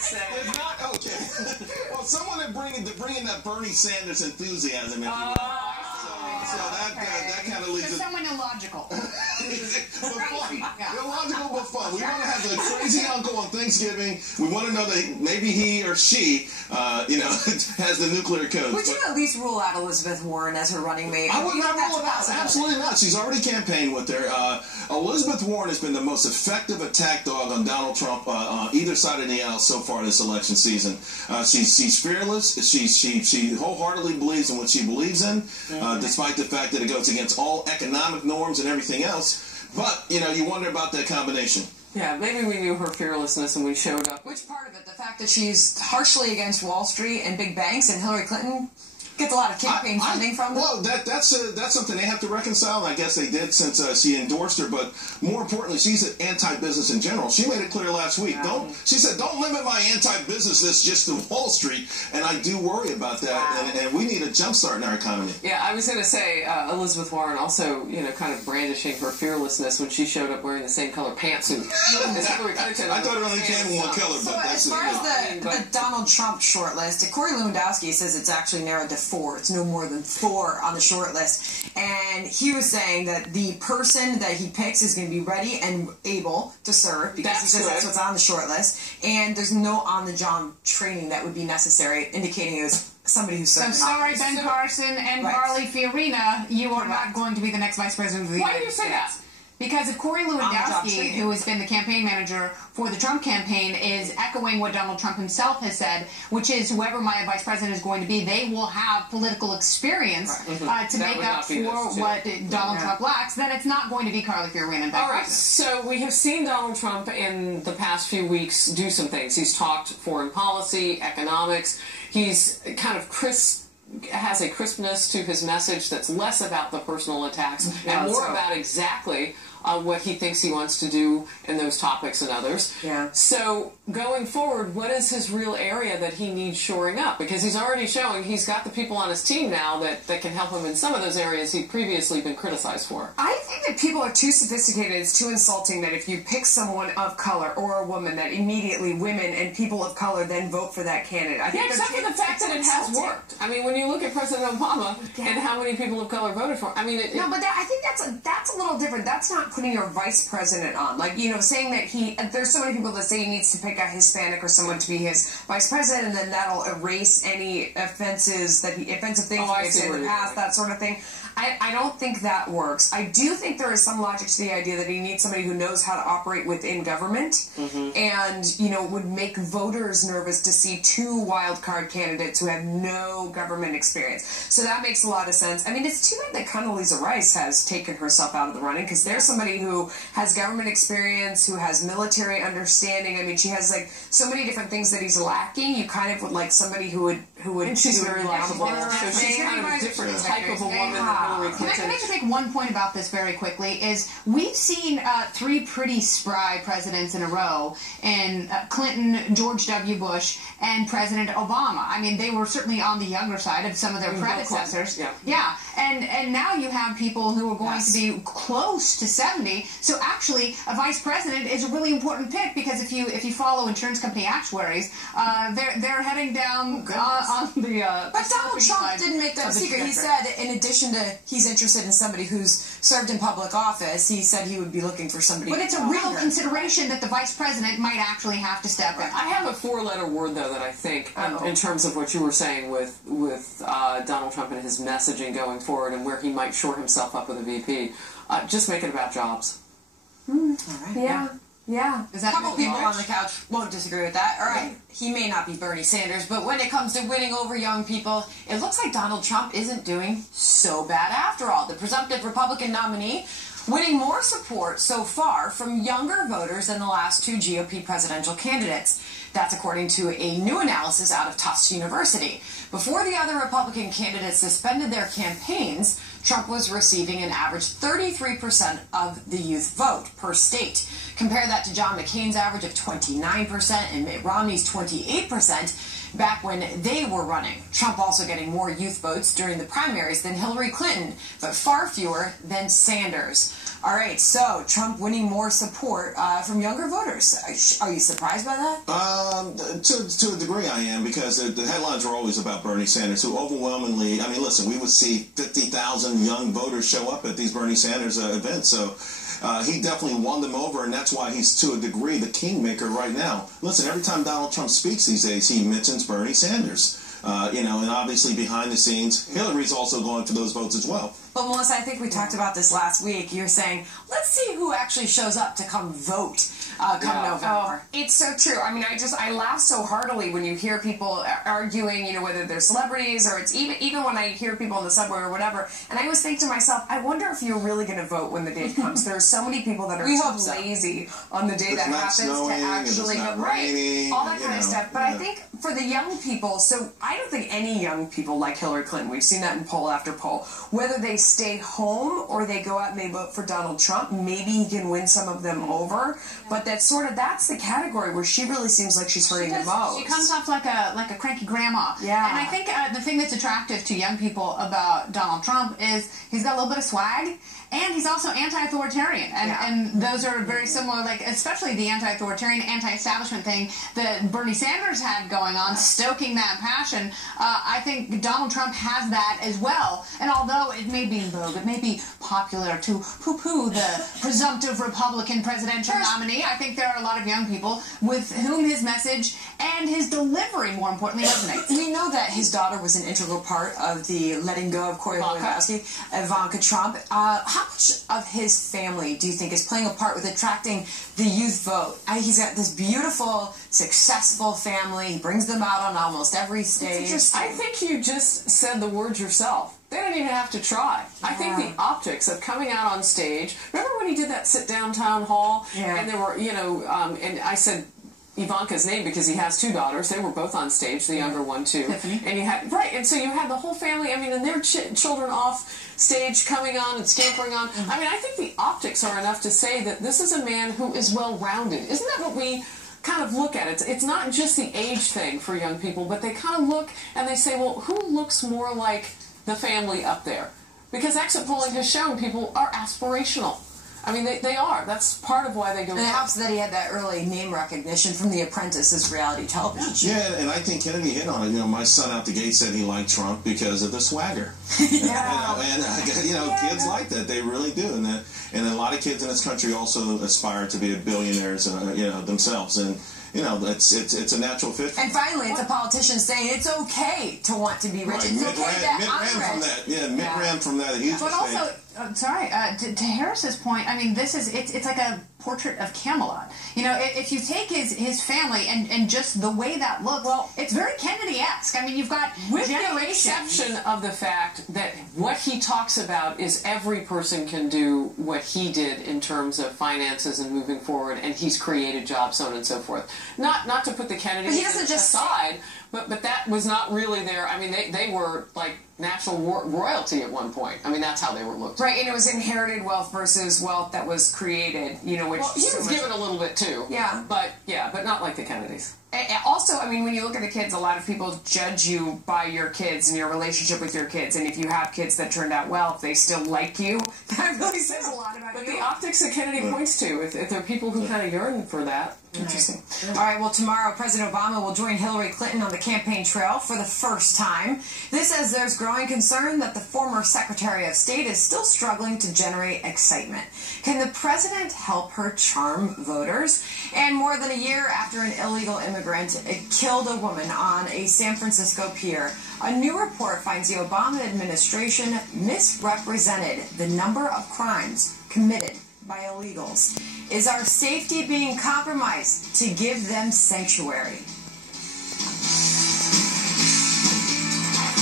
It's not okay. Well, someone is bringing that Bernie Sanders enthusiasm. So that kind of leads to someone illogical. But fun. Illogical but fun. We want to have the crazy uncle on Thanksgiving. We want to know that maybe he or she, has the nuclear code. Would you at least rule out Elizabeth Warren as her running mate? I would not rule it out. Absolutely not. She's already campaigned with her. Elizabeth Warren has been the most effective attack dog on Donald Trump on either side of the aisle so far this election season. She's fearless. She wholeheartedly believes in what she believes in, despite the fact that it goes against all economic norms and everything else. But, you wonder about that combination. Yeah, maybe we knew her fearlessness and we showed up. Which part of it? The fact that she's harshly against Wall Street and big banks, and Hillary Clinton gets a lot of campaign funding from them? Well, that's something they have to reconcile, and I guess they did since she endorsed her. But more importantly, she's an anti-business in general. She made it clear last week. She said, don't limit my anti-businessness just to Wall Street, and I do worry about that, and we need a jump start in our economy. Yeah, I was going to say Elizabeth Warren also, kind of brandishing her fearlessness when she showed up wearing the same color pantsuit as Hillary Clinton. I thought it only came in one color, but that's as far as the Donald Trump shortlist, Corey Lewandowski says it's actually narrowed to 4. It's no more than 4 on the short list. And he was saying that the person that he picks is going to be ready and able to serve, because he says that's what's on the short list. And there's no on-the-job training that would be necessary, indicating it was somebody who's serving. So sorry, Ben Carson and Carly Fiorina, you are not going to be the next vice president of the United States. Why do you say that? Because if Corey Lewandowski, who has been the campaign manager for the Trump campaign, is echoing what Donald Trump himself has said, which is whoever my vice president is going to be, they will have political experience to make up for what Donald Trump lacks, then it's not going to be Carly Fiorina and Ben Carson. So we have seen Donald Trump in the past few weeks do some things. He's talked foreign policy, economics. He's kind of has a crispness to his message that's less about the personal attacks and more about exactly what he thinks he wants to do in those topics and others. Yeah. So going forward, what is his real area that he needs shoring up? Because he's already showing he's got the people on his team now that can help him in some of those areas he'd previously been criticized for. I think that people are too sophisticated. It's too insulting that if you pick someone of color or a woman, that immediately women and people of color then vote for that candidate. I think except for the fact that it has worked. I mean, when you look at President Obama and how many people of color voted for him, I mean... I think that's a little different. That's not putting your vice president on. Like, saying that there's so many people that say he needs to pick a Hispanic or someone to be his vice president, and then that'll erase any offensive things he made in the past, that sort of thing. I don't think that works. I do think there is some logic to the idea that he needs somebody who knows how to operate within government and, would make voters nervous to see 2 wild card candidates who have no government experience. So that makes a lot of sense. I mean, it's too bad that Condoleezza Rice has taken herself out of the running, because there's somebody who has government experience, who has military understanding. I mean, she has, so many different things that he's lacking. You kind of would like somebody who would and she's very likable. So she's kind of a different type of a woman than Hillary Clinton. Can I just make one point about this very quickly? Is we've seen 3 pretty spry presidents in a row in Clinton, George W. Bush, and President Obama. I mean, they were certainly on the younger side of some of their predecessors. Yeah. And now you have people who are going to be close to 70. So actually, a vice president is a really important pick, because if you follow insurance company actuaries, they're heading down on the. But Donald Trump didn't make that secret. He said, in addition to he's interested in somebody who's served in public office, he said he would be looking for somebody. But it's a real consideration that the vice president might actually have to step in. I have a 4-letter word, though, that I think, in terms of what you were saying with Donald Trump and his messaging going forward and where he might shore himself up with a VP, just make it about jobs. All right. Yeah. Is that a couple people on the couch won't disagree with that. All right. He may not be Bernie Sanders, but when it comes to winning over young people, it looks like Donald Trump isn't doing so bad after all. The presumptive Republican nominee winning more support so far from younger voters than the last 2 GOP presidential candidates. That's according to a new analysis out of Tufts University. Before the other Republican candidates suspended their campaigns, Trump was receiving an average 33% of the youth vote per state. Compare that to John McCain's average of 29% and Mitt Romney's 28% back when they were running. Trump also getting more youth votes during the primaries than Hillary Clinton, but far fewer than Sanders. All right, so Trump winning more support from younger voters. Are you surprised by that? To a degree, I am, because the headlines are always about Bernie Sanders, who overwhelmingly, I mean, listen, we would see 50,000 young voters show up at these Bernie Sanders events, so he definitely won them over, and that's why he's, to a degree, the kingmaker right now. Listen, every time Donald Trump speaks these days, he mentions Bernie Sanders. And obviously behind the scenes, Hillary's also going for those votes as well. But Melissa, I think we talked about this last week. You're saying, let's see who actually shows up to come vote come November. It's so true. I mean, I laugh so heartily when you hear people arguing, whether they're celebrities or it's even when I hear people in the subway or whatever. And I always think to myself, I wonder if you're really going to vote when the day comes. There are so many people that are too lazy on the day that happens to actually vote. Right. All that kind of stuff. But I think for the young people, so I don't think any young people like Hillary Clinton. We've seen that in poll after poll. Whether they stay home or they go out and they vote for Donald Trump, maybe he can win some of them over. But that's the category where she really seems like she's hurting the most. She comes off like a cranky grandma. Yeah. And I think the thing that's attractive to young people about Donald Trump is he's got a little bit of swag. And he's also anti-authoritarian, and those are very similar, like especially the anti-authoritarian, anti-establishment thing that Bernie Sanders had going on, stoking that passion. I think Donald Trump has that as well. And although it may be in vogue, it may be popular to poo-poo the presumptive Republican presidential nominee, I think there are a lot of young people with whom his message and his delivery, more importantly, resonates. We know that his daughter was an integral part of the letting go of Corey Lewandowski, Ivanka Trump. How much of his family do you think is playing a part with attracting the youth vote? He's got this beautiful, successful family. He brings them out on almost every stage. I think you just said the words yourself. They don't even have to try. Yeah. I think the optics of coming out on stage. Remember when he did that sit-down town hall? Yeah. And there were, and I said Ivanka's name because he has two daughters. They were both on stage, the younger one too. Tiffany. And you had and so you had the whole family. I mean, and their children off stage, coming on and scampering on. I mean, I think the optics are enough to say that this is a man who is well-rounded. Isn't that what we kind of look at? It's not just the age thing for young people, but they kind of look and they say, well, who looks more like the family up there? Because exit polling has shown people are aspirational. I mean, they are. That's part of why they go. And it helps that he had that early name recognition from The Apprentice, his reality television show. Yeah, and I think Kennedy hit on it. My son out the gate said he liked Trump because of the swagger. Kids like that. They really do. And a lot of kids in this country also aspire to be billionaires, themselves. And it's a natural fit. And finally, it's a politician saying it's okay to want to be rich. Right. It's okay that I'm rich. From that. Yeah, Mitt ran from that. But also, to Harris's point, I mean, it's like a portrait of Camelot. If you take his family and just the way that looks, well, it's very Kennedy-esque. I mean, you've got with generations. the exception of the fact that what he talks about is every person can do what he did in terms of finances and moving forward, and he's created jobs, so on and so forth. Not to put the Kennedys aside, but that was not really their. I mean, they were like national royalty at one point. I mean, that's how they were looked. Right, and it was inherited wealth versus wealth that was created. Which he was given a little bit too. Yeah, but not like the Kennedys. And also, I mean, when you look at the kids, a lot of people judge you by your kids and your relationship with your kids. And if you have kids that turned out well, if they still like you, that really says a lot about you. But the optics that Kennedy points to, if there are people who kind of yearn for that. Interesting. All right, well, tomorrow President Obama will join Hillary Clinton on the campaign trail for the first time. This as there's growing concern that the former Secretary of State is still struggling to generate excitement. Can the president help her charm voters? And more than a year after an illegal immigrant killed a woman on a San Francisco pier, a new report finds the Obama administration misrepresented the number of crimes committed by illegals. Is our safety being compromised to give them sanctuary?